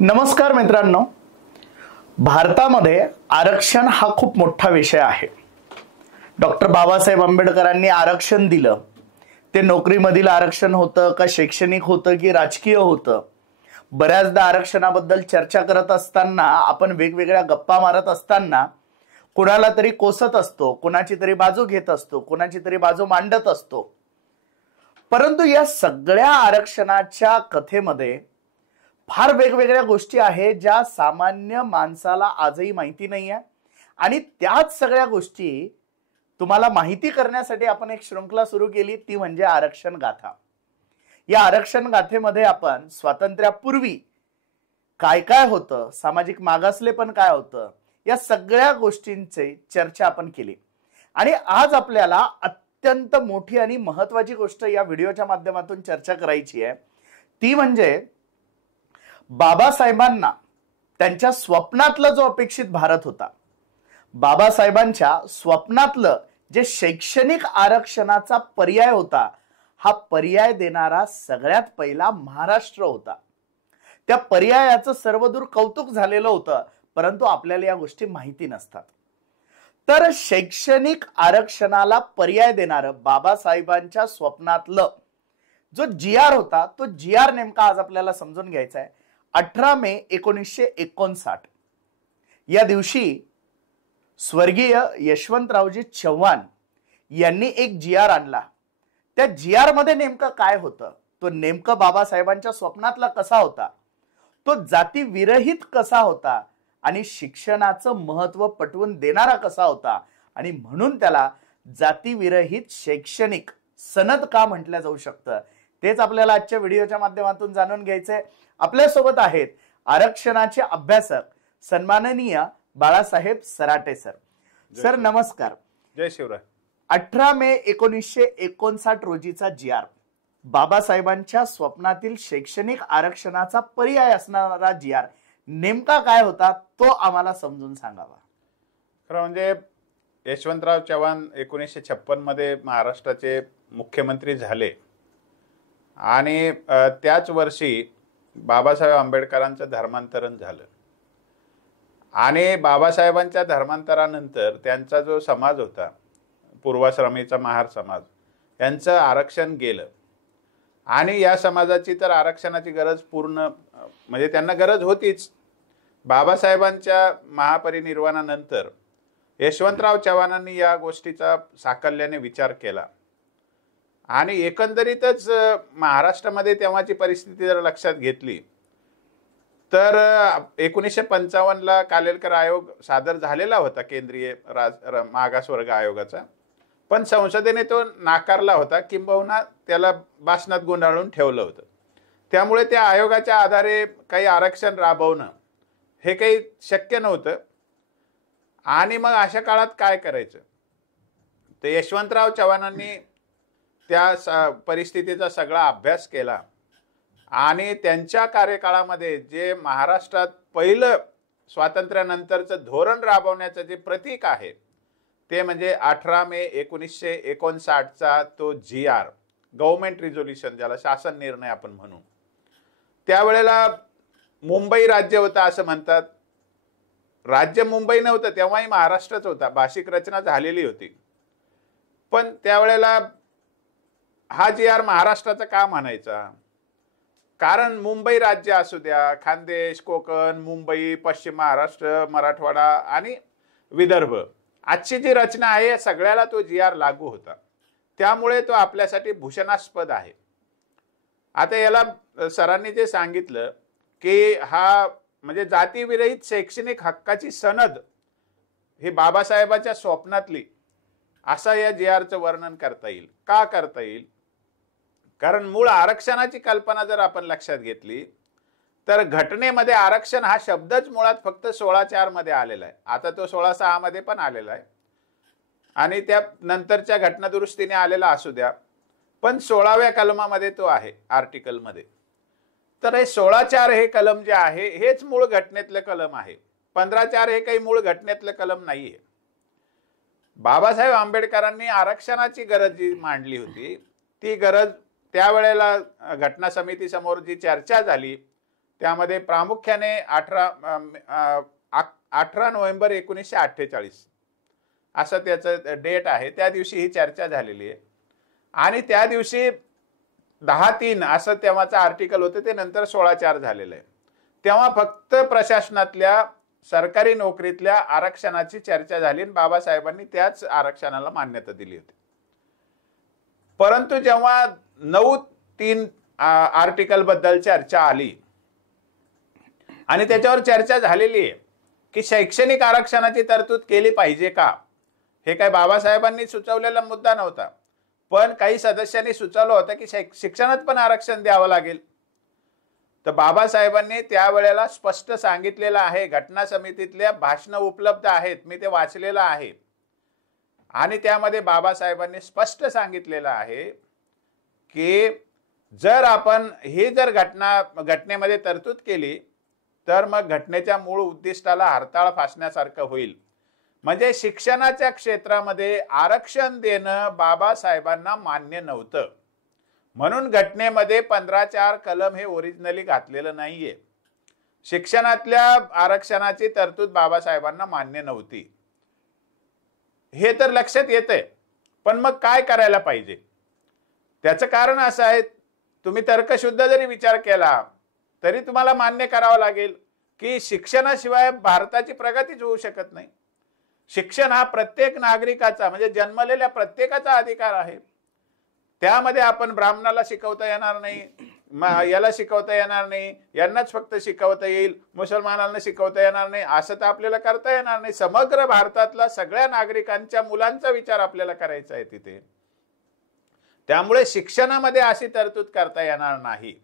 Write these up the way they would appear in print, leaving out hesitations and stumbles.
नमस्कार मित्रांनो, भारतामध्ये आरक्षण हा खूप मोठा विषय आहे। डॉक्टर बाबासाहेब आंबेडकरांनी आरक्षण दिलं, ते नोकरीमधील आरक्षण होतं का शैक्षणिक होतं की राजकीय होतं। बऱ्याचदा आरक्षणाबद्दल चर्चा करत असताना आपण वेगवेगळ्या गप्पा मारत असताना कोणाला तरी कोसत असतो, कोणाची तरी बाजू घेत असतो, कोणाची तरी बाजू मांडत असतो। परंतु या सगळ्या आरक्षणाच्या कथेमध्ये फार वेगवेगळ्या गोष्टी आहेत ज्या सामान्य माणसाला आजही माहिती नाहीये, आणि त्याच सगळ्या गोष्टी तुम्हाला माहिती करण्यासाठी आपण एक श्रृंखला सुरू केली, ती म्हणजे आरक्षण गाथा। या आरक्षण गाथेमध्ये आपण स्वातंत्र्यापूर्वी काय काय होतं, सामाजिक मागासलेपण काय होतं, या सगळ्या गोष्टींची चर्चा आपण केली। आणि आज आपल्याला अत्यंत मोठी आणि महत्त्वाची गोष्ट या व्हिडिओच्या माध्यमातून चर्चा करायची आहे, ती म्हणजे बाबासाहेबांना त्यांच्या स्वप्नातला जो अपेक्षित भारत होता, बाबासाहेबांच्या स्वप्नातलं जे शैक्षणिक आरक्षणाचा पर्याय होता, हा पर्याय देणारा सगळ्यात पहिला महाराष्ट्र होता। त्या पर्यायाचं सर्वदूर कौतुक झालेलं होतं, परंतु आपल्याला या गोष्टी माहिती नसतात। तर शैक्षणिक आरक्षणाला पर्याय देणारं बाबासाहेबांच्या स्वप्नातलं जो जी.आर. होता, तो जी.आर. नेमका आज आपल्याला समजून घ्यायचा आहे। 18 मे 1959 या दिवशी स्वर्गीय यशवंतरावजी चव्हाण यांनी एक जी.आर. आणला। त्या जी.आर. मध्ये नेमकं काय होतं, तो नेमकं बाबासाहेबांच्या स्वप्नातला कसा होता, तो जातीविरहित कसा होता आणि शिक्षणाचं महत्त्व पटवून देणारा कसा होता, आणि म्हणून त्याला जातीविरहित शैक्षणिक सनद का म्हटलं जाऊ शकतं, तेच आपल्याला आजच्या व्हिडिओच्या माध्यमातून जाणून घ्यायचंय। आपल्या सोबत आहेत आरक्षणाचे अभ्यासक सन्माननीय बाळासाहेब सराटे सर। सर नमस्कार। जय शिवराय। 18 मे 1959 रोजीचा जी.आर. बाबासाहेबांच्या स्वप्नातील शैक्षणिक आरक्षणाचा पर्याय असणारा जी.आर. नेमका काय होता, तो आम्हाला समजून सांगावा। खरं म्हणजे यशवंतराव चव्हाण 1956 मध्ये महाराष्ट्राचे मुख्यमंत्री झाले, आणि त्याच वर्षी बाबासाहेब आंबेडकरांचं धर्मांतरण झालं। आणि बाबासाहेबांच्या धर्मांतरानंतर त्यांचा जो समाज होता, पूर्वाश्रमीचा महार समाज, यांचं आरक्षण गेलं। आणि या समाजाची तर आरक्षणाची गरज पूर्ण म्हणजे त्यांना गरज होतीच। बाबासाहेबांच्या महापरिनिर्वाणानंतर यशवंतराव चव्हाणांनी या गोष्टीचा साकल्याने विचार केला, आणि एकंदरीतच महाराष्ट्रामध्ये तेव्हाची परिस्थिती जर लक्षात घेतली तर 1955 ला कालेलकर आयोग सादर झालेला होता, केंद्रीय मागासवर्ग आयोगाचा, पण संसदेने तो नाकारला होता, किंबहुना त्याला बासनात गुंडाळून ठेवलं होतं। त्यामुळे त्या आयोगाच्या आधारे काही आरक्षण राबवणं हे काही शक्य नव्हतं। आणि मग अशा काळात काय करायचं, ते यशवंतराव चव्हाणांनी त्या परिस्थितीचा सगळा अभ्यास केला, आणि त्यांच्या कार्यकाळामध्ये जे महाराष्ट्रात पहिलं स्वातंत्र्यानंतरचं धोरण राबवण्याचं जे प्रतीक आहे, ते म्हणजे 18 मे 1959चा तो जी.आर. गव्हर्नमेंट रिझोल्युशन, ज्याला शासन निर्णय आपण म्हणू। त्यावेळेला मुंबई राज्य होता असं म्हणतात, राज्य मुंबई नव्हतं, तेव्हाही महाराष्ट्रच होता, भाषिक रचना झालेली होती। पण त्यावेळेला हा जी.आर. महाराष्ट्राचा का म्हणायचा, कारण मुंबई राज्य असू द्या, खानदेश, कोकण, मुंबई, पश्चिम महाराष्ट्र, मराठवाडा आणि विदर्भ, आजची जी रचना आहे या सगळ्याला तो जी.आर. लागू होता। त्यामुळे तो आपल्यासाठी भूषणास्पद आहे। आता याला सरांनी जे सांगितलं की हा म्हणजे जातीविरहित शैक्षणिक हक्काची सनद ही बाबासाहेबांच्या स्वप्नातली, असं या जी.आर.चं वर्णन करता येईल। का करता येईल, कारण मूळ आरक्षणाची कल्पना जर आपण लक्षात घेतली तर घटनेमध्ये आरक्षण हा शब्दच मुळात फक्त 16(4) मध्ये आलेला आहे। आता तो 16(6) मध्ये पण आलेला आहे, आणि त्या नंतरच्या घटना दुरुस्तीने आलेला असू द्या, पण 16व्या कलमामध्ये तो आहे, आर्टिकल मध्ये। तर हे 16(4) हे कलम जे आहे हेच मूळ घटनेतलं कलम आहे। 15(4) हे काही मूळ घटनेतलं कलम नाहीये। बाबासाहेब आंबेडकरांनी आरक्षणाची गरज जी मांडली होती, ती गरज त्यावेळेला घटना समिती समोर जी चर्चा झाली त्यामध्ये प्रामुख्याने 18 नोव्हेंबर 1948 असं त्याचं डेट आहे. त्या दिवशी ही चर्चा झालेली आहे आणि त्या दिवशी 10-3 असं तेव्हाचं आर्टिकल होतं, ते नंतर 16-4 झालेलं आहे. तेव्हा फक्त प्रशासनातल्या सरकारी नोकरीतल्या आरक्षणाची चर्चा झाली आणि बाबासाहेबांनी त्याच आरक्षणाला मान्यता दिली होती. परंतु जेव्हा 9-3 आर्टिकल बद्दल चर्चा आली आणि त्याच्यावर चर्चा झालेली आहे की शैक्षणिक आरक्षणाची तरतूद केली पाहिजे का, हे काय बाबासाहेबांनी सुचवलेला मुद्दा नव्हता, पण काही सदस्यांनी सुचवलं होतं की शिक्षणात पण आरक्षण द्यावं लागेल. तर बाबासाहेबांनी त्यावेळेला स्पष्ट सांगितलेलं आहे, घटना समितीतल्या भाषणं उपलब्ध आहेत, मी ते वाचलेलं आहे आणि त्यामध्ये बाबासाहेबांनी स्पष्ट सांगितलेलं आहे की जर आपण ही जर घटनेमध्ये तरतूद केली तर मग घटनेच्या मूळ उद्दिष्टाला हरताळ फासण्यासारखं होईल. म्हणजे शिक्षणाच्या क्षेत्रामध्ये आरक्षण देणं बाबासाहेबांना मान्य नव्हतं, म्हणून घटनेमध्ये 15-4 कलम हे ओरिजिनली घातलेलं नाहीये. शिक्षणातल्या आरक्षणाची तरतूद बाबासाहेबांना मान्य नव्हती, हे तर लक्षात येतंय. पण मग काय करायला पाहिजे, त्याचं कारण असं आहे, तुम्ही तर्कशुद्ध जरी विचार केला तरी तुम्हाला मान्य करावं लागेल की शिक्षणाशिवाय भारताची प्रगतीच होऊ शकत नाही. शिक्षण हा प्रत्येक नागरिकाचा म्हणजे जन्मलेल्या प्रत्येकाचा अधिकार आहे. त्यामध्ये आपण ब्राह्मणाला शिकवता येणार नाही, याला शिकवता येणार नाही, यांनाच फक्त शिकवता येईल, मुसलमानांना शिकवता येणार नाही, असं तर आपल्याला करता येणार नाही. समग्र भारतातला सगळ्या नागरिकांच्या मुलांचा विचार आपल्याला करायचा आहे तिथे. त्यामुळे शिक्षणामध्ये अशी तरतूद करता येणार नाही.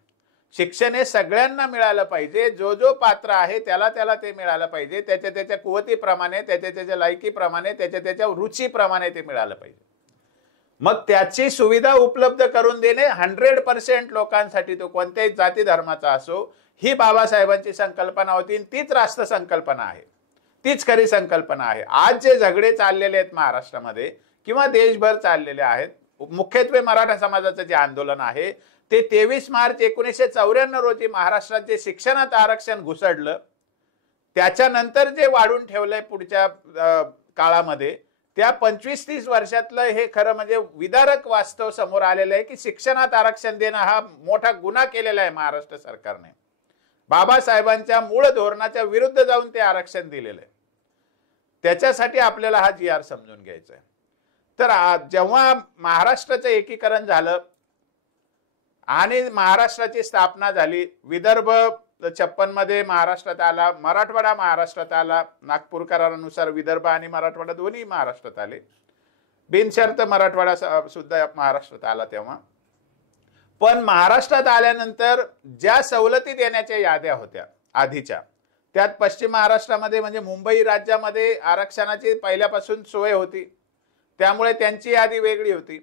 शिक्षण हे सगळ्यांना मिळालं पाहिजे, जो जो पात्र आहे त्याला ते मिळालं पाहिजे, त्याच्या कुवतीप्रमाणे, त्याच्या लायकीप्रमाणे, त्याच्या रुचीप्रमाणे ते मिळालं पाहिजे. मग त्याची सुविधा उपलब्ध करून देणे 100% लोकांसाठी, तो कोणत्याही जाती धर्माचा असो, ही बाबासाहेबांची संकल्पना होती. तीच राष्ट्र संकल्पना आहे, तीच खरी संकल्पना आहे. आज जे झगडे चाललेले आहेत महाराष्ट्रामध्ये किंवा देशभर चाललेले आहेत, मुख्यत्वे मराठा समाजाचं जे आंदोलन आहे ते 23 मार्च 1994 रोजी महाराष्ट्रात जे शिक्षणात आरक्षण घुसडलं, त्याच्यानंतर जे वाढून ठेवलंय पुढच्या काळामध्ये, त्या 25-30 वर्षातलं हे खरं म्हणजे विदारक वास्तव समोर आलेलं आहे की शिक्षणात आरक्षण देणं हा मोठा गुन्हा केलेला आहे महाराष्ट्र सरकारने. बाबासाहेबांच्या मूळ धोरणाच्या विरुद्ध जाऊन ते आरक्षण दिलेलं आहे. त्याच्यासाठी आपल्याला हा जी आर समजून घ्यायचा आहे. तर जेव्हा महाराष्ट्राचं एकीकरण झालं आणि महाराष्ट्राची स्थापना झाली, विदर्भ 56 मध्ये महाराष्ट्रात आला, मराठवाडा महाराष्ट्रात आला, नागपूर करारानुसार विदर्भ आणि मराठवाडा दोन्ही महाराष्ट्रात आले, बिनशर्त मराठवाडा सुद्धा महाराष्ट्रात आला तेव्हा. पण महाराष्ट्रात आल्यानंतर ज्या सवलती देण्याच्या याद्या होत्या आधीच्या, त्यात पश्चिम महाराष्ट्रामध्ये म्हणजे मुंबई राज्यामध्ये आरक्षणाची पहिल्यापासून सोय होती, त्यामुळे त्यांची यादी वेगळी होती.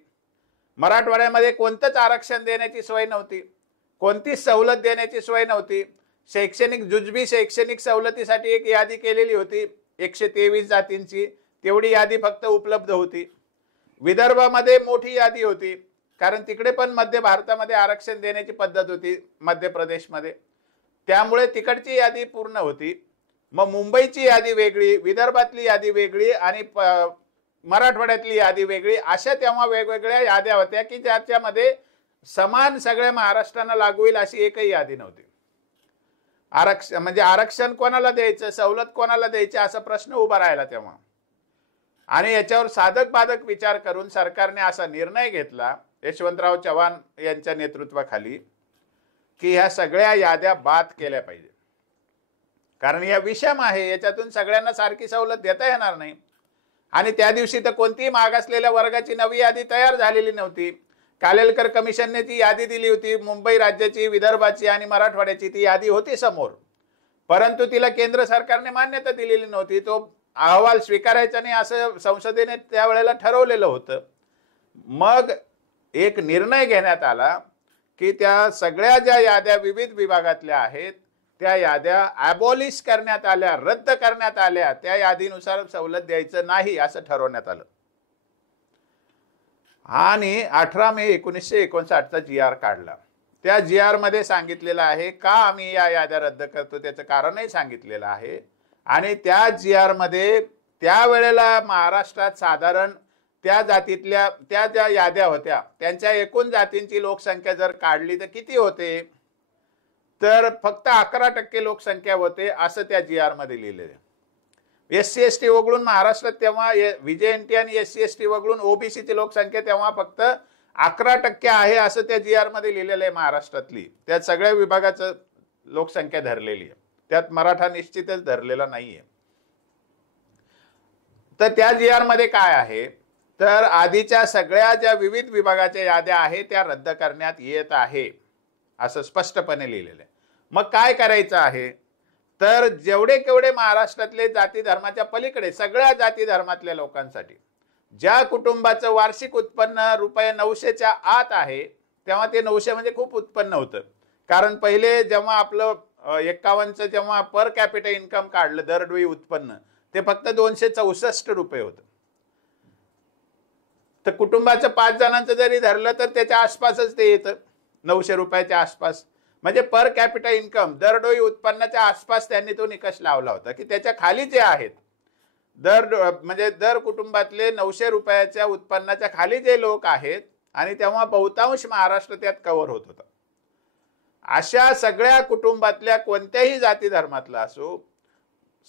मराठवाड्यामध्ये कोणतंच आरक्षण देण्याची सोय नव्हती, कोणतीच सवलत देण्याची सोय नव्हती. जुजबी शैक्षणिक सवलतीसाठी एक यादी केलेली होती 123 जातींची, तेवढी यादी फक्त उपलब्ध होती. विदर्भामध्ये मोठी यादी होती, कारण तिकडे पण मध्य भारतामध्ये आरक्षण देण्याची पद्धत होती, मध्य प्रदेशमध्ये, त्यामुळे तिकडची यादी पूर्ण होती. मग मुंबईची यादी वेगळी, विदर्भातली यादी वेगळी आणि मराठवाड्यातली यादी वेगळी, अशा तेव्हा वेगवेगळ्या याद्या होत्या की ज्याच्यामध्ये समान सगळ्या महाराष्ट्राला लागू होईल अशी एकही यादी नव्हती. आरक्षण कोणाला द्यायचं, सवलत कोणाला द्यायची, असा प्रश्न उभा राहिला तेव्हा. आणि याच्यावर साधक बाधक विचार करून सरकारने असा निर्णय घेतला यशवंतराव चव्हाण यांच्या नेतृत्वाखाली की ह्या सगळ्या याद्या बाद केल्या पाहिजे, कारण या विषम आहे, याच्यातून सगळ्यांना सारखी सवलत देता येणार नाही. आणि त्या दिवशी तर कोणतीही मागासलेल्या वर्गाची नवी यादी तयार झालेली नव्हती. कालेलकर कमिशनने ती यादी दिली होती, मुंबई राज्याची, विदर्भाची आणि मराठवाड्याची ती यादी होती समोर, परंतु तिला केंद्र सरकारने मान्यता दिलेली नव्हती. तो अहवाल स्वीकारायचा नाही असं संसदेने त्यावेळेला ठरवलेलं होतं. मग एक निर्णय घेण्यात आला की त्या सगळ्या ज्या याद्या विविध विभागातल्या आहेत त्या याद्या ॲबॉलिश करण्यात आल्या, रद्द करण्यात आल्या, त्या यादीनुसार सवलत द्यायचं नाही असं ठरवण्यात आलं. आणि 18 मे 1959 चा जी आर काढला. त्या जी आर मध्ये सांगितलेलं आहे का आम्ही या याद्या रद्द करतो, त्याचं कारणही सांगितलेलं आहे. आणि त्या जी आर मध्ये त्यावेळेला महाराष्ट्रात साधारण त्या जातीतल्या त्या ज्या याद्या होत्या त्यांच्या एकूण जातींची लोकसंख्या जर काढली तर किती होते, तर फक्त 11% लोकसंख्या होते असं त्या जी आर मध्ये लिहिलेलं आहे. SC ST वगळून महाराष्ट्रात तेव्हा VJNT आणि SC ST वगळून ओबीसीची लोकसंख्या तेव्हा फक्त 11% आहे असं त्या जी आर मध्ये लिहिलेलं आहे महाराष्ट्रातली. त्यात सगळ्या विभागाचं लोकसंख्या धरलेली आहे, त्यात मराठा निश्चितच धरलेला नाहीये. तर त्या जी आर मध्ये काय आहे, तर आधीच्या सगळ्या ज्या विविध विभागाच्या याद्या आहेत त्या रद्द करण्यात येत आहे असं स्पष्टपणे लिहिलेलं आहे. मग काय करायचं आहे, तर जेवढे केवढे महाराष्ट्रातले जाती धर्माच्या पलीकडे सगळ्या जाती धर्मातल्या लोकांसाठी ज्या कुटुंबाचं वार्षिक उत्पन्न ₹900च्या आत आहे, तेव्हा ते 900 म्हणजे खूप उत्पन्न होतं. कारण पहिले जेव्हा आपलं 51चं जेव्हा पर कॅपिटल इन्कम काढलं दरडोई उत्पन्न, ते फक्त ₹264 होतं. तर कुटुंबाचं 5 जणांचं जरी धरलं तर त्याच्या आसपासच ते येतं, ₹900च्या आसपास. म्हणजे पर कॅपिटल इन्कम दरडोई उत्पन्नाच्या आसपास त्यांनी तो निकष लावला होता की त्याच्या खाली जे आहेत म्हणजे दर कुटुंबातले ₹900च्या उत्पन्नाच्या खाली जे लोक आहेत, आणि तेव्हा बहुतांश महाराष्ट्र त्यात कव्हर होत होता. अशा सगळ्या कुटुंबातल्या कोणत्याही जाती धर्मातला असो,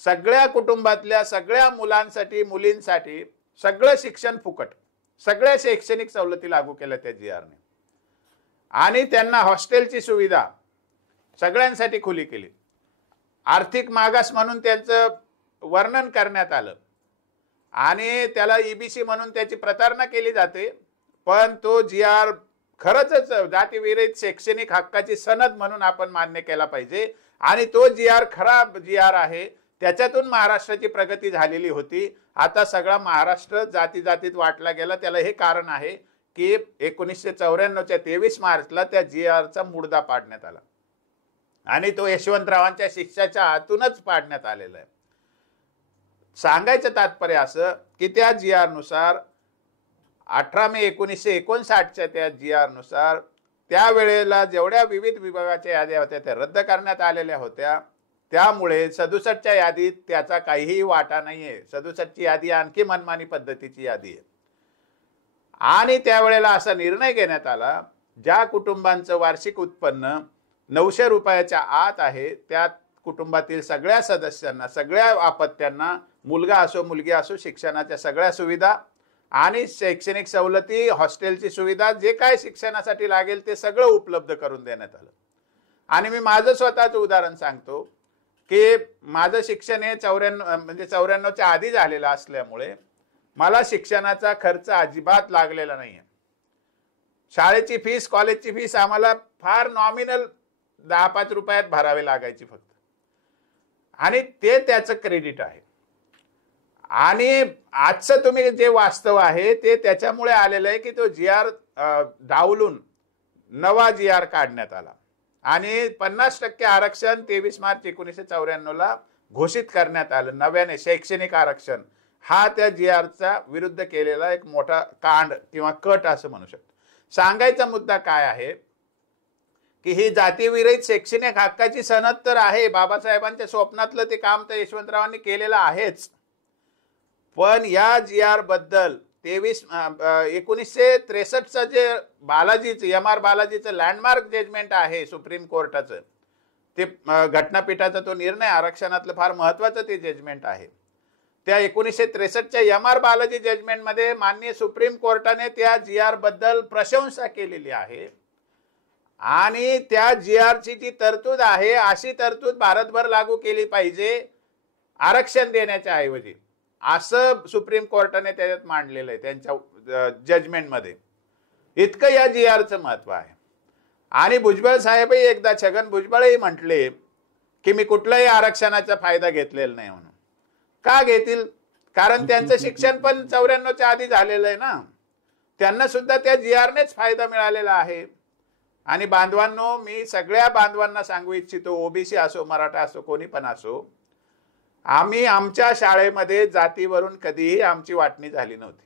सगळ्या कुटुंबातल्या सगळ्या मुलांसाठी मुलींसाठी सगळं शिक्षण फुकट, सगळ्या शैक्षणिक सवलती लागू केल्या त्या जी आरने. आणि त्यांना हॉस्टेलची सुविधा सगळ्यांसाठी खुली केली. आर्थिक मागास म्हणून त्यांचं वर्णन करण्यात आलं आणि त्याला EBC म्हणून त्याची प्रतारणा केली जाते. पण तो जी आर खरंच जातीविरहित शैक्षणिक हक्काची सनद म्हणून आपण मान्य केला पाहिजे. आणि तो जी आर खरा जी आर आहे, त्याच्यातून महाराष्ट्राची प्रगती झालेली होती. आता सगळा महाराष्ट्र जाती जातीत वाटला गेला. त्याला हे कारण आहे की 1994च्या 23 मार्चला त्या जी आरचा मुडदा पाडण्यात आला आणि तो यशवंतरावांच्या शिष्याच्या हातूनच पाडण्यात आलेला आहे. सांगायचं तात्पर्य असं की त्या जी आर नुसार 18 मे 1959च्या त्या जी आर नुसार त्यावेळेला जेवढ्या विविध विभागाच्या याद्या होत्या त्या रद्द करण्यात आलेल्या होत्या. त्यामुळे 67च्या यादीत त्याचा काहीही वाटा नाहीये. 67ची यादी आणखी मनमानी पद्धतीची यादी आहे. आणि त्यावेळेला असा निर्णय घेण्यात आला, ज्या कुटुंबांचं वार्षिक उत्पन्न ₹900च्या आत आहे त्या कुटुंबातील सगळ्या सदस्यांना, सगळ्या अपत्यांना, मुलगा असो मुलगी असो, शिक्षणाच्या सगळ्या सुविधा आणि शैक्षणिक सवलती, हॉस्टेलची सुविधा, जे काय शिक्षणासाठी लागेल ते सगळं उपलब्ध करून देण्यात आलं. आणि मी माझं स्वतःचं उदाहरण सांगतो की माझं शिक्षण हे 94च्या आधी झालेलं असल्यामुळे मला शिक्षणाचा खर्च अजिबात लागलेला नाहीये. शाळेची फीस, कॉलेजची फीस आम्हाला फार नॉमिनल 10-5 रुपयात भरावे लागायची फक्त. आणि ते त्याचं क्रेडिट आहे. आणि आजचं तुम्ही जे वास्तव आहे ते त्याच्यामुळे आलेलं आहे की तो जी आर डावलून नवा जी आर काढण्यात आला आणि 50% आरक्षण 23 मार्च 1994ला घोषित करण्यात आलं. नव्याने शैक्षणिक आरक्षण हा त्या जी आरचा विरुद्ध केलेला एक मोठा कांड किंवा कट असं म्हणू शकतो. सांगायचा मुद्दा काय आहे की ही जातीविरहित शैक्षणिक हक्काची सनद तर आहे, बाबासाहेबांच्या स्वप्नातलं ते काम तर यशवंतरावांनी केलेलं आहेच. पण या जी आर बद्दल 1963चं जे बालाजीचं MR बालाजीचं लँडमार्क जजमेंट आहे सुप्रीम कोर्टाचं, ते घटनापीठाचा तो निर्णय आरक्षणातलं फार महत्वाचं ते जजमेंट आहे. त्या 1963च्या MR बालाजी जजमेंटमध्ये माननीय सुप्रीम कोर्टाने त्या जी आर बद्दल प्रशंसा केलेली आहे. आणि त्या जी आरची जी तरतूद आहे अशी तरतूद भारतभर लागू केली पाहिजे आरक्षण देण्याच्या ऐवजी, असं सुप्रीम कोर्टाने त्याच्यात मांडलेलं आहे त्यांच्या जजमेंटमध्ये. इतकं या जी आरचं महत्व आहे. आणि भुजबळ साहेबही एकदा, छगन भुजबळही म्हटले की मी कुठल्याही आरक्षणाचा फायदा घेतलेला नाही म्हणून. का घेतील? कारण त्यांचं शिक्षण पण 94च्या आधी झालेलं आहे ना. त्यांना सुद्धा त्या जी आरनेच फायदा मिळालेला आहे. आणि बांधवांनो, मी सगळ्या बांधवांना सांगू इच्छितो, ओबीसी असो, मराठा असो, कोणी पण असो, आम्ही आमच्या शाळेमध्ये जातीवरून कधीही आमची वाटणी झाली नव्हती.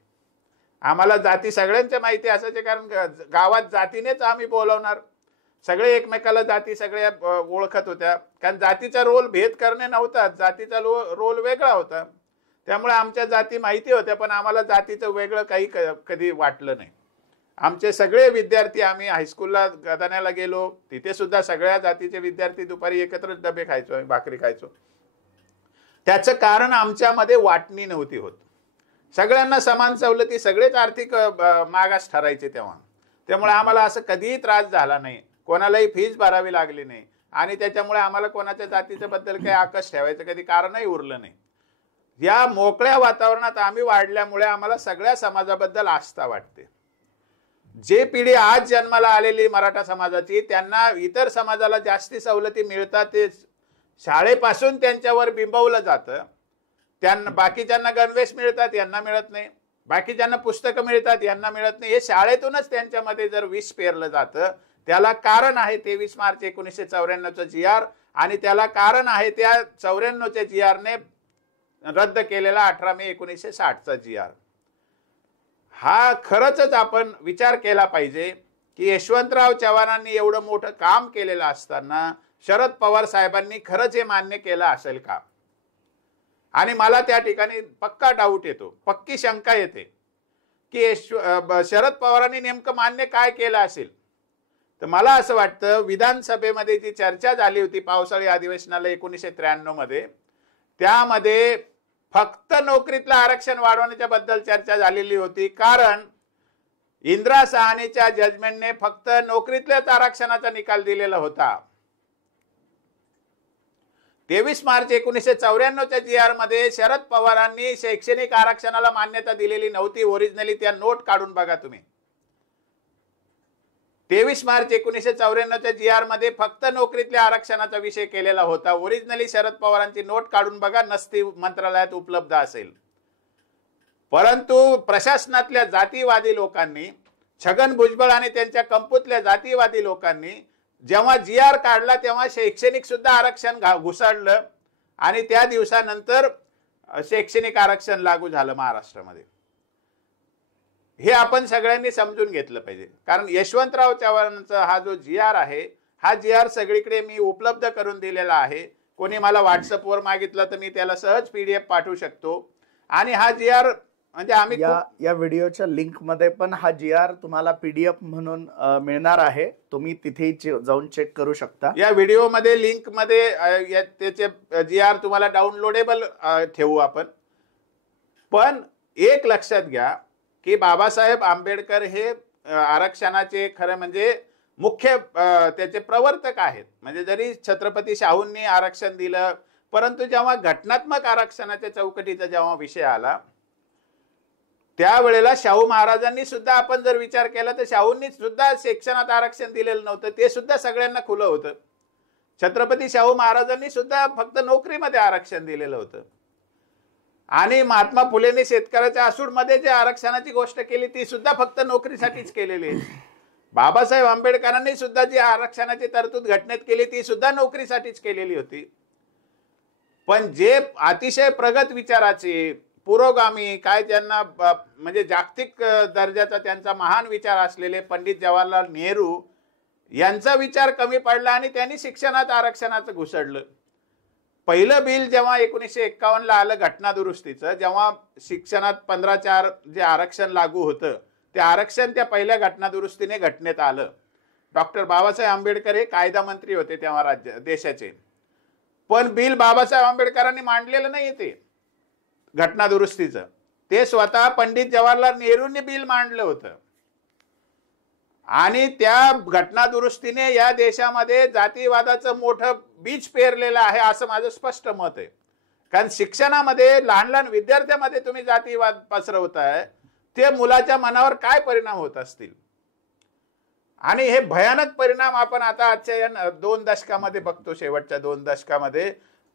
आम्हाला जाती सगळ्यांच्या माहिती असायचे, कारण गावात जातीनेच आम्ही बोलवणार. सगळे एकमेकाला जाती सगळ्या ओळखत होत्या, कारण जातीचा रोल भेद करणे नव्हता, जातीचा रोल वेगळा होता. त्यामुळे आमच्या जाती माहिती होत्या, पण आम्हाला जातीचं वेगळं काही कधी वाटलं नाही. आमचे सगळे विद्यार्थी, आम्ही हायस्कूलला गदाण्याला गेलो, तिथे सुद्धा सगळ्या जातीचे विद्यार्थी दुपारी एकत्रच डबे खायचो, भाकरी खायचो. त्याचं कारण आमच्यामध्ये वाटणी नव्हती होत. सगळ्यांना समान सवलती, सगळेच आर्थिक मागास ठरायचे तेव्हा. त्यामुळे आम्हाला असं कधीही त्रास झाला नाही, कोणालाही फीस भरावी लागली नाही, आणि त्याच्यामुळे आम्हाला कोणाच्या जातीच्या बद्दल काही आकस ठेवायचं कधी कारणही उरलं नाही. या मोकळ्या वातावरणात आम्ही वाढल्यामुळे आम्हाला सगळ्या समाजाबद्दल आस्था वाटते. जे पिढी आज जन्माला आलेली मराठा समाजाची, त्यांना इतर समाजाला जास्ती सवलती मिळतात, ते शाळेपासून त्यांच्यावर बिंबवलं जातं. त्यांना बाकीच्यांना गणवेश मिळतात, यांना मिळत नाही, बाकीच्यांना पुस्तकं मिळतात, यांना मिळत नाही. हे शाळेतूनच त्यांच्यामध्ये जर विष पेरलं जातं, त्याला कारण आहे 23 मार्च 1994चं GR, आणि त्याला कारण आहे त्या 94च्या GRने रद्द केलेला 18 मे 1960चा GR. हा खरंच आपण विचार केला पाहिजे की यशवंतराव चव्हाणांनी एवढं मोठं काम केलेलं असताना शरद पवार साहेबांनी खरंच हे मान्य केलं असेल का? आणि मला त्या ठिकाणी पक्का डाऊट येतो, पक्की शंका येते की शरद पवारांनी नेमकं मान्य काय केलं असेल. तर मला असं वाटतं, विधानसभेमध्ये जी चर्चा झाली होती पावसाळी अधिवेशनाला 1993 मध्ये, त्यामध्ये फक्त नोकरीतलं आरक्षण वाढवण्याच्या बद्दल चर्चा झालेली होती. कारण इंदिरा साहनीच्या जजमेंटने फक्त नोकरीतल्याच आरक्षणाचा निकाल दिलेला होता. 23 मार्च 1994च्या GR मध्ये शरद पवारांनी शैक्षणिक आरक्षणाला मान्यता दिलेली नव्हती. ओरिजिनली त्या नोट काढून बघा तुम्ही. 23 मार्च 1994च्या GR मध्ये फक्त नोकरीतल्या आरक्षणाचा विषय केलेला होता. ओरिजिनली शरद पवारांची नोट काढून बघा, नसती मंत्रालयात उपलब्ध असेल. परंतु प्रशासनातल्या जातीवादी लोकांनी, छगन भुजबळ आणि त्यांच्या कंपूतल्या जातीवादी लोकांनी जेव्हा GR काढला तेव्हा शैक्षणिक सुद्धा आरक्षण घुसळलं, आणि त्या दिवसानंतर शैक्षणिक आरक्षण लागू झालं महाराष्ट्रामध्ये. हे आपण सगळ्यांनी समजून घेतलं पाहिजे. कारण यशवंतराव चव्हाणांचा हा जो GR आहे, हा GR सगळीकडे मी उपलब्ध करून दिलेला आहे. कोणी मला व्हॉट्सअपवर मागितलं तर मी त्याला सहज PDF पाठवू शकतो. आणि हा GR म्हणजे आम्ही या व्हिडिओच्या लिंक मध्ये पण हा GR तुम्हाला PDF म्हणून मिळणार आहे. तुम्ही तिथेही जाऊन चेक करू शकता. या व्हिडिओ मध्ये लिंक मध्ये त्याचे GR तुम्हाला डाउनलोडेबल ठेवू आपण. पण एक लक्षात घ्या की बाबासाहेब आंबेडकर हे आरक्षणाचे खरं म्हणजे मुख्य त्याचे प्रवर्तक आहेत. म्हणजे जरी छत्रपती शाहूंनी आरक्षण दिलं, परंतु जेव्हा घटनात्मक आरक्षणाच्या चौकटीचा जेव्हा विषय आला, त्यावेळेला शाहू महाराजांनी सुद्धा आपण जर विचार केला तर शाहूंनी सुद्धा शिक्षणात आरक्षण दिलेलं नव्हतं. ते सुद्धा सगळ्यांना खुलं होतं. छत्रपती शाहू महाराजांनी सुद्धा फक्त नोकरीमध्ये आरक्षण दिलेलं होतं. आणि महात्मा फुलेंनी शेतकऱ्याच्या आसूडमध्ये जे आरक्षणाची गोष्ट केली ती सुद्धा फक्त नोकरीसाठीच केलेली आहे. बाबासाहेब आंबेडकरांनी सुद्धा जी आरक्षणाची तरतूद घटनेत केली ती सुद्धा नोकरीसाठीच केलेली होती. पण जे अतिशय प्रगत विचाराचे, पुरोगामी, काय त्यांना म्हणजे जागतिक दर्जाचा त्यांचा महान विचार असलेले पंडित जवाहरलाल नेहरू यांचा विचार कमी पडला आणि त्यांनी शिक्षणात आरक्षणाचं घुसडलं. पहिलं बिल जेव्हा 1951ला आलं घटना दुरुस्तीचं, जेव्हा शिक्षणात 15/4 जे आरक्षण लागू होतं, ते आरक्षण त्या पहिल्या घटना दुरुस्तीने घटनेत आलं. डॉक्टर बाबासाहेब आंबेडकर हे कायदा मंत्री होते तेव्हा देशाचे. पण बिल बाबासाहेब आंबेडकरांनी मांडलेलं नाही ते घटना दुरुस्तीचं, ते स्वतः पंडित जवाहरलाल नेहरूंनी बिल मांडलं होतं. आणि त्या घटना दुरुस्तीने या देशामध्ये जातीवादाचं मोठं बीज पेरलेलं आहे असं माझं स्पष्ट मत आहे. कारण शिक्षणामध्ये लहान लहान विद्यार्थ्यांमध्ये तुम्ही जातीवाद पसरवताय, ते मुलाच्या मनावर काय परिणाम होत असतील. आणि हे भयानक परिणाम आपण आता आजच्या या 2 दशकामध्ये बघतो. शेवटच्या 2 दशकामध्ये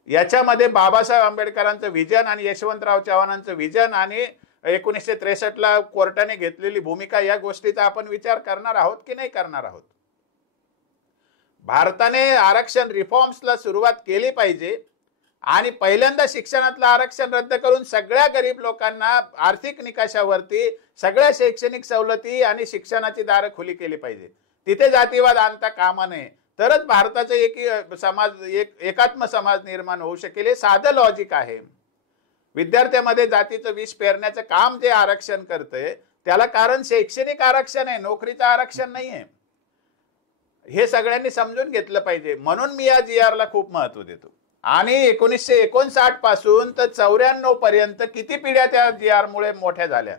याच्यामध्ये बाबासाहेब आंबेडकरांचं विजन आणि यशवंतराव चव्हाणांचं विजन आणि 1963ला कोर्टाने घेतलेली भूमिका, या गोष्टीचा आपण विचार करणार आहोत की नाही करणार आहोत. भारताने आरक्षण रिफॉर्म्सला सुरुवात केली पाहिजे आणि पहिल्यांदा शिक्षणातलं आरक्षण रद्द करून सगळ्या गरीब लोकांना आर्थिक निकषावरती सगळ्या शैक्षणिक सवलती आणि शिक्षणाची दारं खुली केली पाहिजे. तिथे जातीवाद आणता कामा नये. तरच भारताचं एकात्म समाज निर्माण होऊ शकेल. हे साधं लॉजिक आहे. विद्यार्थ्यामध्ये जातीचं विष पेरण्याचं काम जे आरक्षण करतंय त्याला कारण शैक्षणिक आरक्षण आहे, नोकरीचं आरक्षण नाहीये. हे सगळ्यांनी समजून घेतलं पाहिजे. म्हणून मी या GR ला खूप महत्व देतो. आणि 1959 पासून तर 94 पर्यंत किती पिढ्या त्या GR मुळे मोठ्या झाल्या.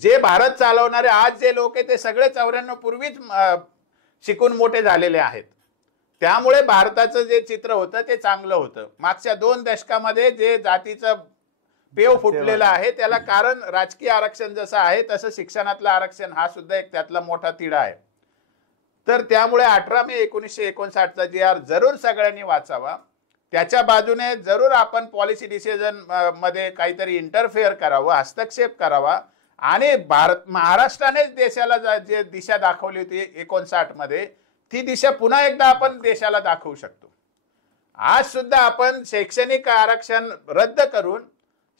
जे भारत चालवणारे आज जे लोक आहेत ते सगळे 94 पूर्वीच शिकून मोठे झालेले आहेत. त्यामुळे भारताचं जे चित्र होतं ते चांगलं होतं. मागच्या 2 दशकामध्ये जे जातीचं पेव फुटलेलं आहे त्याला कारण राजकीय आरक्षण जसं आहे तसं शिक्षणातलं आरक्षण हा सुद्धा एक त्यातला मोठा तिढा आहे. तर त्यामुळे 18 मे 1959चा GR जरूर सगळ्यांनी वाचावा. त्याच्या बाजूने जरूर आपण पॉलिसी डिसिजन मध्ये काहीतरी इंटरफेअर करावं, हस्तक्षेप करावा. आणि महाराष्ट्रानेच देशाला जे दिशा दाखवली होती 59 मध्ये ती दिशा पुन्हा एकदा आपण देशाला दाखवू शकतो. आज सुद्धा आपण शैक्षणिक आरक्षण रद्द करून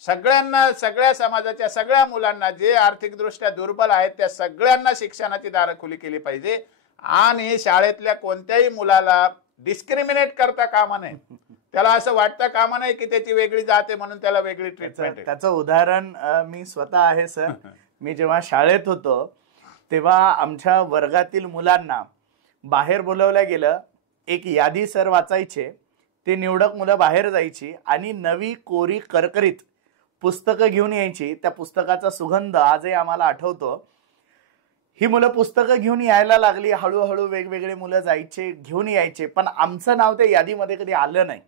सगळ्यांना, सगळ्या समाजाच्या सगळ्या मुलांना जे आर्थिकदृष्ट्या दुर्बल आहेत त्या सगळ्यांना शिक्षणाची दारं खुली केली पाहिजे. आणि शाळेतल्या कोणत्याही मुलाला डिस्क्रिमिनेट करता कामा नये. त्याला असं वाटतं कामा नये की त्याची वेगळी जाते म्हणून त्याला वेगळी ट्रीटमेंट आहे. त्याचं उदाहरण मी स्वतः आहे सर. मी जेव्हा शाळेत होतो तेव्हा आमच्या वर्गातील मुलांना बाहेर बोलवलं गेलं. एक यादी सर वाचायचे, ते निवडक मुलं बाहेर जायची आणि नवी कोरी करकरीत पुस्तकं घेऊन यायची. त्या पुस्तकाचा सुगंध आजही आम्हाला आठवतो. ही मुलं पुस्तकं घेऊन यायला लागली. हळूहळू वेगवेगळे मुलं जायचे, घेऊन यायचे, पण आमचं नाव त्या यादीमध्ये कधी आलं नाही.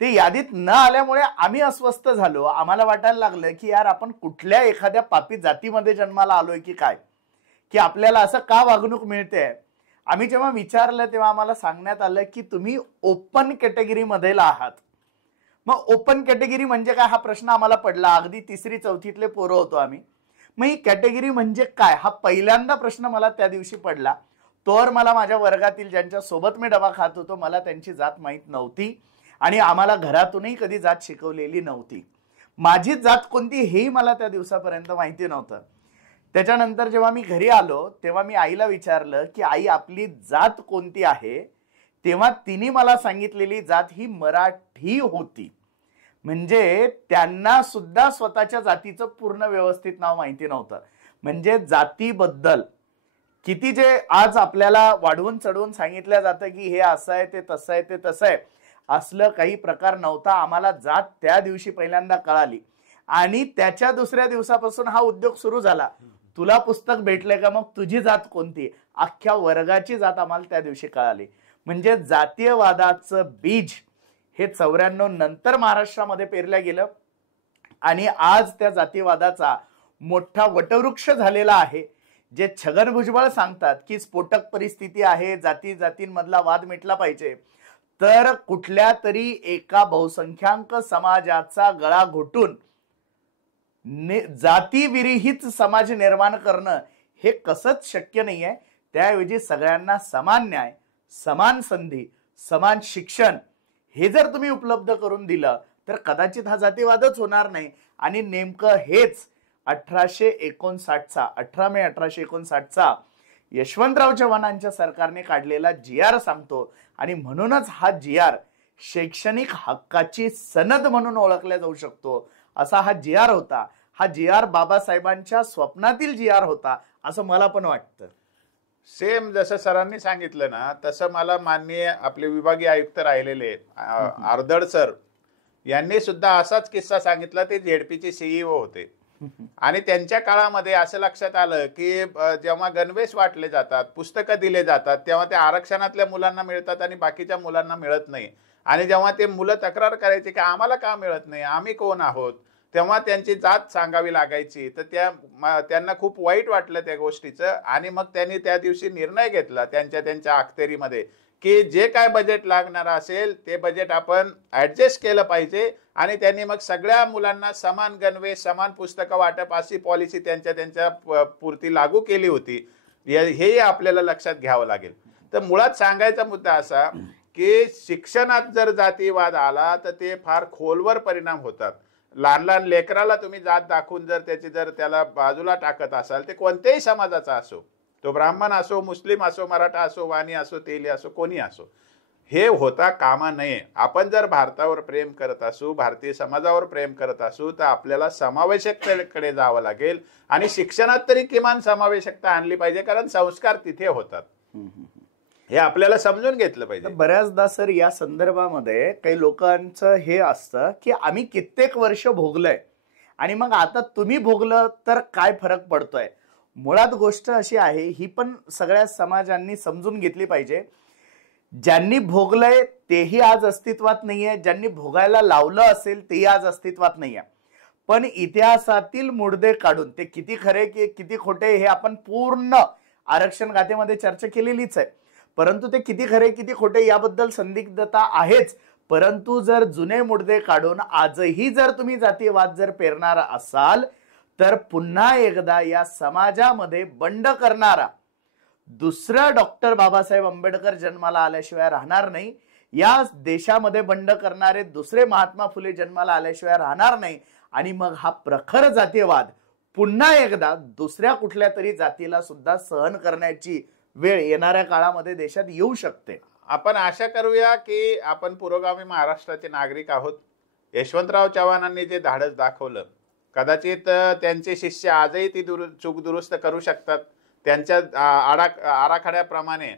ते यादीत न आल्यामुळे आम्ही अस्वस्थ झालो. आम्हाला वाटायला लागलं की यार आपण कुठल्या एखाद्या पापी जातीमध्ये जन्माला आलोय की काय, की आपल्याला असं का वागणूक मिळते. आम्ही जेव्हा विचारलं तेव्हा आम्हाला सांगण्यात आलं की तुम्ही ओपन कॅटेगरी मधेला आहात. मग ओपन कॅटेगरी म्हणजे काय हा प्रश्न आम्हाला पडला. अगदी 3री 4थीतले पोरं होतो आम्ही. मग ही कॅटेगरी म्हणजे काय हा पहिल्यांदा प्रश्न मला त्या दिवशी पडला. तोवर मला माझ्या वर्गातील ज्यांच्या सोबत मी डबा खात होतो मला त्यांची जात माहीत नव्हती आणि आम्हाला घरातूनही कधी जात शिकवलेली नव्हती. माझी जात कोणती हेही मला त्या दिवसापर्यंत माहिती नव्हतं. त्याच्यानंतर जेव्हा मी घरी आलो तेव्हा मी आईला विचारलं की आई आपली जात कोणती आहे. तेव्हा तिने मला सांगितलेली जात ही मराठी होती. म्हणजे त्यांना सुद्धा स्वतःच्या जातीचं पूर्ण व्यवस्थित नाव माहिती नव्हतं. म्हणजे जातीबद्दल किती जे आज आपल्याला वाढवून चढवून सांगितलं जातं की हे असं आहे, ते तसं आहे, ते तसं आहे, असलं काही प्रकार नव्हता. आम्हाला जात त्या दिवशी पहिल्यांदा कळाली आणि त्याच्या दुसऱ्या दिवसापासून हा उद्योग सुरू झाला. तुला पुस्तक भेटले का, मग तुझी जात कोणती, अख्ख्या वर्गाची जात आम्हाला त्या दिवशी कळाली. म्हणजे जातीयवादाचं बीज हे 94 नंतर महाराष्ट्रामध्ये पेरलं गेलं आणि आज त्या जातीवादाचा मोठा वटवृक्ष झालेला आहे. जे छगन भुजबळ सांगतात की स्फोटक परिस्थिती आहे, जाती जातींमधला वाद मिटला पाहिजे, तर कुठल्या तरी एका बहुसंख्याक समाजाचा गळा घोटून जातीविरहित समाज निर्माण करणं हे कसंच शक्य नाहीये. त्याऐवजी सगळ्यांना समान न्याय, समान संधी, समान शिक्षण हे जर तुम्ही उपलब्ध करून दिलं तर कदाचित हा जातीवादच होणार नाही. आणि नेमकं हेच 18 मे 1859चा यशवंतराव चव्हाणांच्या सरकारने काढलेला GR सांगतो. आणि म्हणूनच हा GR शैक्षणिक हक्काची सनद म्हणून ओळखला जाऊ शकतो. असा हा GR होता. हा GR बाबासाहेबांच्या स्वप्नातील GR होता असं मला पण वाटतं. सेम जसं सरांनी सांगितलं ना तसं मला माननीय आपले विभागीय आयुक्त राहिलेले आर्दड सर यांनी सुद्धा असाच किस्सा सांगितला. ते ZP चे CEO होते आणि त्यांच्या काळामध्ये असं लक्षात आलं की जेव्हा गणवेश वाटले जातात, पुस्तकं दिले जातात, तेव्हा त्या आरक्षणातल्या मुलांना मिळतात आणि बाकीच्या मुलांना मिळत नाही. आणि जेव्हा ते मुलं तक्रार करायचे की आम्हाला का मिळत नाही, आम्ही कोण आहोत, तेव्हा त्यांची जात सांगावी लागायची. तर त्यांना खूप वाईट वाटलं त्या गोष्टीचं आणि मग त्यांनी त्या दिवशी निर्णय घेतला त्यांच्या अखत्यारीमध्ये की जे काय बजेट लागणार असेल ते बजेट आपण ऍडजस्ट केलं पाहिजे. आणि त्यांनी मग सगळ्या मुलांना समान गणवेश, समान पुस्तकं वाटप अशी पॉलिसी त्यांच्या पुरती लागू केली होती. हेही आपल्याला लक्षात घ्यावं लागेल. तर मुळात सांगायचा मुद्दा असा की शिक्षणात जर जातीवाद आला तर ते फार खोलवर परिणाम होतात. लहान लहान लेकराला तुम्ही जात दाखवून जर त्याला बाजूला टाकत असाल, ते कोणत्याही समाजाचा असो, तो ब्राह्मण असो, मुस्लिम असो, मराठा असो, वाणी असो, तेली असो, कोणी असो, हे होता कामा नये. आपण जर भारतावर प्रेम करत असू, भारतीय समाजावर प्रेम करत असू, तर आपल्याला समावेशकतेकडे जावं लागेल आणि शिक्षणात तरी किमान समावेशकता आणली पाहिजे, कारण संस्कार तिथे होतात. हे आपल्याला समजून घेतलं पाहिजे. बऱ्याचदा सर या संदर्भामध्ये काही लोकांचं हे असतं की आम्ही कित्येक वर्ष भोगलंय आणि मग आता तुम्ही भोगलं तर काय फरक पडतोय. मुळात गोष्ट अशी आहे, ही पण सगळ्या समाजांनी समजून घेतली पाहिजे. ज्यांनी भोगलंय तेही आज अस्तित्वात नाहीये, ज्यांनी भोगायला लावलं असेल तेही आज अस्तित्वात नाहीये. पण इतिहासातील मुद्दे काढून ते किती खरे की किती खोटे हे आपण पूर्ण आरक्षण गाथेमध्ये चर्चा केलेलीच आहे. परंतु ते किती खरे किती खोटे याबद्दल संदिग्धता आहेच. परंतु जर जुने मुद्दे काढून आजही जर तुम्ही जातीयवाद जर पेरणारा असाल तर पुन्हा एकदा या समाजामध्ये बंड करणारा दुसरा डॉक्टर बाबासाहेब आंबेडकर जन्माला आल्याशिवाय राहणार नाही. या देशामध्ये बंड करणारे दुसरे महात्मा फुले जन्माला आल्याशिवाय राहणार नाही. आणि मग हा प्रखर जातीयवाद पुन्हा एकदा दुसऱ्या कुठल्या तरी जातीला सुद्धा सहन करण्याची वेळ येणाऱ्या काळामध्ये देशात येऊ शकते. आपण आशा करूया की आपण पुरोगामी महाराष्ट्राचे नागरिक आहोत. यशवंतराव चव्हाणांनी जे धाडस दाखवलं, कदाचित त्यांचे शिष्य आजही ती चूक दुरुस्त करू शकतात. त्यांच्या आराखड्याप्रमाणे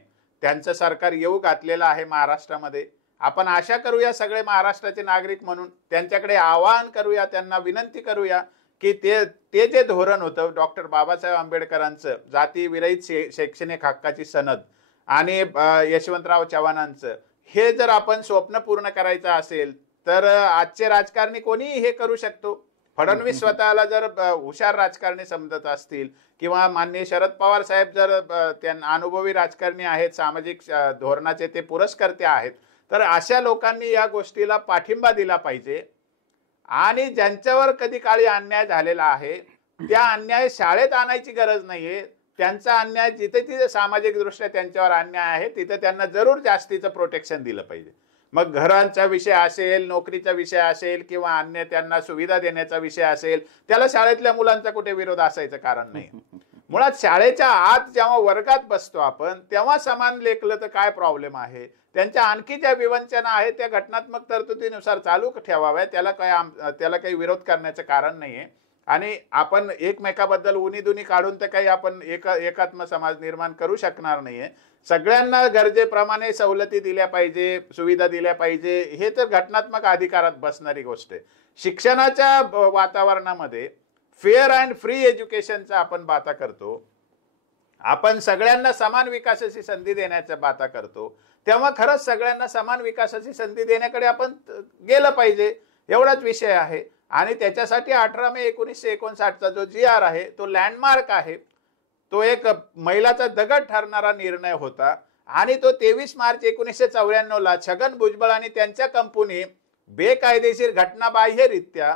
त्यांचं सरकार येऊ घातलेलं आहे महाराष्ट्रामध्ये. आपण आशा करूया सगळे महाराष्ट्राचे नागरिक म्हणून त्यांच्याकडे आवाहन करूया, त्यांना विनंती करूया की ते जे धोरण होतं डॉक्टर बाबासाहेब आंबेडकरांचं जातीविरहित शैक्षणिक हक्काची सनद आणि यशवंतराव चव्हाणांचं, हे जर आपण स्वप्न पूर्ण करायचं असेल तर आजचे राजकारणी कोणीही हे करू शकतो. फडणवीस स्वतःला जर हुशार राजकारणी समजत असतील किंवा माननीय शरद पवार साहेब जर त्यांना अनुभवी राजकारणी आहेत, सामाजिक धोरणाचे ते पुरस्कर्ते आहेत, तर अशा लोकांनी या गोष्टीला पाठिंबा दिला पाहिजे. आणि ज्यांच्यावर कधी काळी अन्याय झालेला आहे त्या अन्याय शाळेत आणायची गरज नाहीये. त्यांचा अन्याय जिथे तिथे सामाजिक दृष्ट्या त्यांच्यावर अन्याय आहे तिथे त्यांना जरूर जास्तीचं प्रोटेक्शन दिलं पाहिजे. मग घरांचा विषय असेल, नोकरीचा विषय असेल किंवा अन्य त्यांना सुविधा देण्याचा विषय असेल, त्याला शाळेतल्या मुलांचा कुठे विरोध असायचं कारण नाही. मुळात शाळेच्या आत जेव्हा वर्गात बसतो आपण तेव्हा समान लेखलं तर काय प्रॉब्लेम आहे. त्यांच्या आणखी ज्या विवंचना आहेत त्या घटनात्मक तरतुदीनुसार चालू ठेवाव्या, त्याला काही विरोध करण्याचं कारण नाहीये. आणि आपण एकमेकाबद्दल उणीधुनी काढून तर काही आपण एकात्म समाज निर्माण करू शकणार नाहीये. सगळ्यांना गरजेप्रमाणे सवलती दिल्या पाहिजे, सुविधा दिल्या पाहिजे, हे तर घटनात्मक अधिकारात बसणारी गोष्ट आहे. शिक्षणाच्या वातावरणामध्ये फेअर अँड फ्री एज्युकेशनचा आपण बाता करतो, आपण सगळ्यांना समान विकासाची संधी देण्याच्या बाता करतो, तेव्हा खरंच सगळ्यांना समान विकासाची संधी देण्याकडे आपण गेलं पाहिजे, एवढाच विषय आहे. आणि त्याच्यासाठी 18 मे 1959चा जो GR आहे तो लँडमार्क आहे. तो एक मैलाचा दगड ठरणारा निर्णय होता. आणि तो 23 मार्च 1994ला छगन भुजबळ आणि त्यांच्या कंपनी बेकायदेशीर घटनाबाह्यरित्या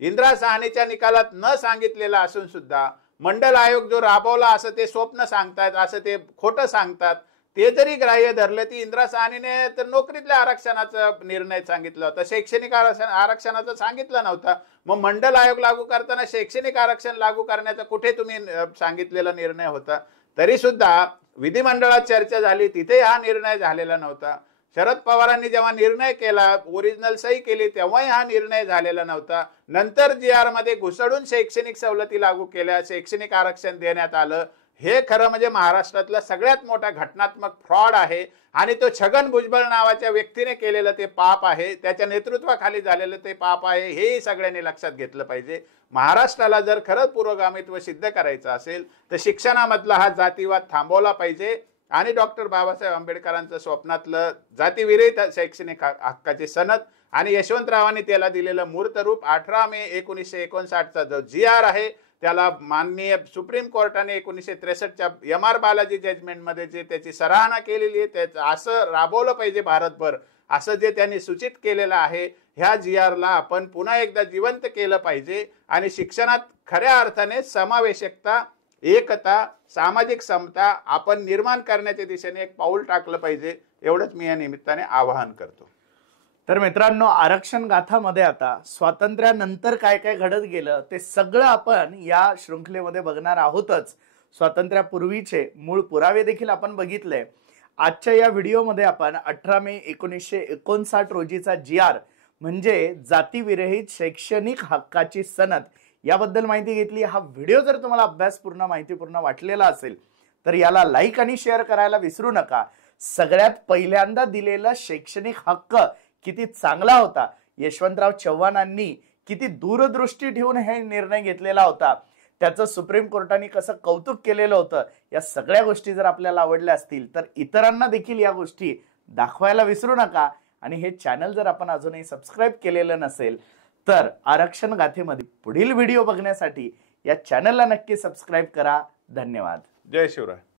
इंदिरा साहनीच्या निकालात न सांगितलेला असून सुद्धा मंडल आयोग जो राबवला असं ते स्वप्न सांगतात, असं ते खोटं सांगतात, ते जरी ग्राह्य धरलं ती इंदिरा साहनीने तर नोकरीतल्या आरक्षणाचा निर्णय सांगितला होता, शैक्षणिक आरक्षणाचा सांगितलं नव्हता. मग मंडल आयोग लागू करताना शैक्षणिक आरक्षण लागू करण्याचा कुठे तुम्ही सांगितलेला निर्णय होता. तरी सुद्धा विधिमंडळात चर्चा झाली, तिथे हा निर्णय झालेला नव्हता. शरद पवारांनी जेव्हा निर्णय केला, ओरिजिनल सही केली, तेव्हाही हा निर्णय झालेला नव्हता. नंतर GR मध्ये घुसडून शैक्षणिक सवलती लागू केल्या, शैक्षणिक आरक्षण देण्यात आलं. हे खरं म्हणजे महाराष्ट्रातला सगळ्यात मोठा घटनात्मक फ्रॉड आहे. आणि तो छगन भुजबळ नावाच्या व्यक्तीने केलेलं ते पाप आहे, त्याच्या नेतृत्वाखाली झालेलं ते पाप आहे, हेही सगळ्यांनी लक्षात घेतलं पाहिजे. महाराष्ट्राला जर खरंच पुरोगामित्व सिद्ध करायचं असेल तर शिक्षणामधला हा जातीवाद थांबवला पाहिजे. आणि डॉक्टर बाबासाहेब आंबेडकरांचं स्वप्नातलं जातीविरहित शैक्षणिक हक्काची सनद आणि यशवंतरावांनी त्याला दिलेलं मूर्त रूप 18 मे 1959चा जो GR आहे त्याला माननीय सुप्रीम कोर्टाने 1963च्या MR बालाजी जजमेंटमध्ये जे त्याची सराहना केलेली आहे, त्याचं असं राबवलं पाहिजे भारतभर, असं जे त्यांनी सूचित केलेलं आहे, ह्या GRला आपण पुन्हा एकदा जिवंत केलं पाहिजे. आणि शिक्षणात खऱ्या अर्थाने समावेशकता, एकता, सामाजिक समता आपण निर्माण करण्याच्या दिशेने एक पाऊल टाकलं पाहिजे, एवढंच मी या निमित्ताने आवाहन करतो. तर मित्रांनो, आरक्षण गाथामध्ये आता स्वातंत्र्यानंतर काय काय घडत गेलं ते सगळं आपण या शृंखलेमध्ये बघणार आहोतच. स्वातंत्र्यापूर्वीचे मूळ पुरावे देखील आपण बघितले. आजच्या या व्हिडिओमध्ये आपण 18 मे 1959 रोजीचा GR म्हणजे जातीविरहित शैक्षणिक हक्काची सनद याबद्दल माहिती घेतली. हा व्हिडिओ जर तुम्हाला अभ्यासपूर्ण माहितीपूर्ण वाटलेला असेल तर याला लाईक आणि शेअर करायला विसरू नका. सगळ्यात पहिल्यांदा दिलेला शैक्षणिक हक्क किती चांगला होता, यशवंतराव चव्हाणांनी किती दूरदृष्टी ठेवून हे निर्णय घेतलेला होता, त्याचं सुप्रीम कोर्टाने कसं कौतुक केलेलं होतं, या सगळ्या गोष्टी जर आपल्याला आवडल्या असतील तर इतरांना देखील या गोष्टी दाखवायला विसरू नका. आणि हे चॅनल जर आपण अजूनही सबस्क्राईब केलेलं नसेल तर आरक्षण गाथेमध्ये पुढील व्हिडिओ बघण्यासाठी या चॅनलला नक्की सबस्क्राईब करा. धन्यवाद. जय शिवराय.